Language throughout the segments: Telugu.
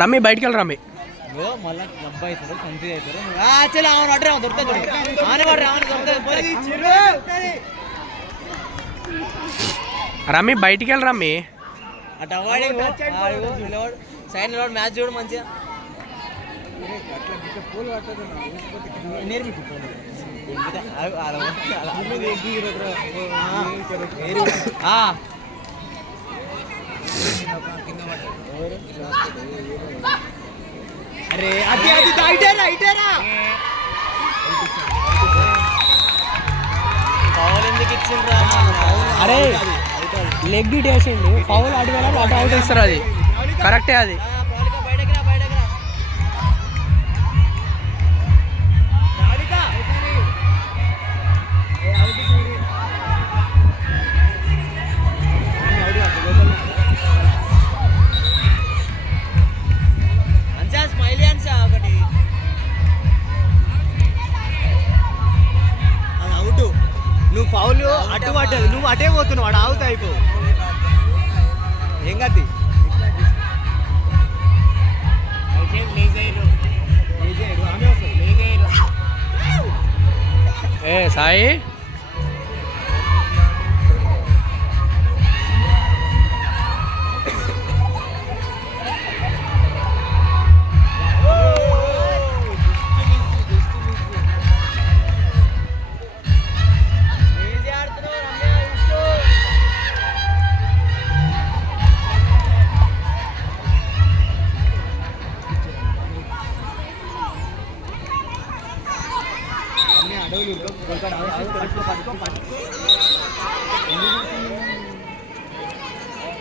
రమ్మి బయటికి వెళ్ళి రమ్మి. మళ్ళీ డబ్బు అవుతారు కన్ఫ్యూజ్ అవుతారు. అవును అడ్రా దొరుకుతుంది. రమ్మి బయటికి వెళ్ళి రమ్మి. అటు సైడ్ నిలబడి మ్యాచ్ చూడు మంచిగా. అరే అది అది ఇటేరా ఇటేరా ఫౌల్ ఎందుకు ఇచ్చిండ్రా? అరే లెగ్ ఇట్ వేసిండు, ఫౌల్ అటు వెళ్ళాలి, అటు అవుట్ వేస్తారు. అది కరెక్టే. అది నువ్వు ఫౌల్ అటు పడ్డది, నువ్వు అటే పోతున్నావు, వాడు ఆవుతా అయిపో. ఏం కత్తి ఏ సాయి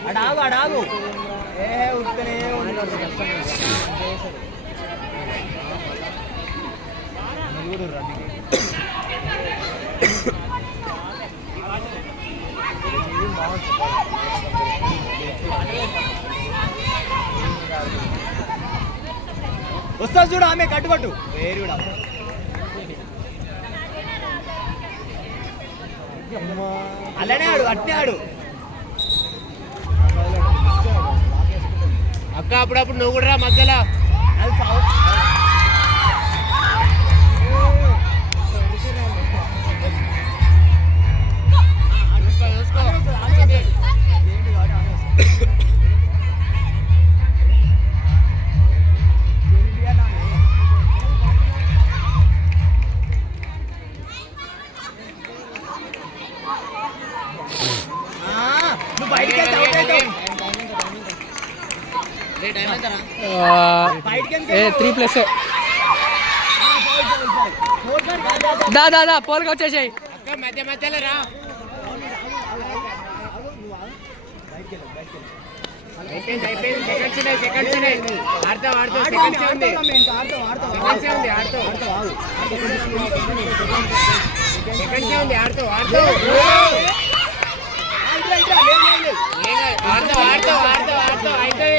అడాగు అడాగు ఉత్తనే వస్తా చూడు, ఆమె కట్టుకట్టు వేరు అలానే ఆడు, అట్నే ఆడు. అక్క అప్పుడప్పుడు నువ్వు కూడా రా మధ్యలో. త్రీ ప్లస్ దా పోల్కి వచ్చేసాయి. మధ్య మధ్యలో రా. అయితే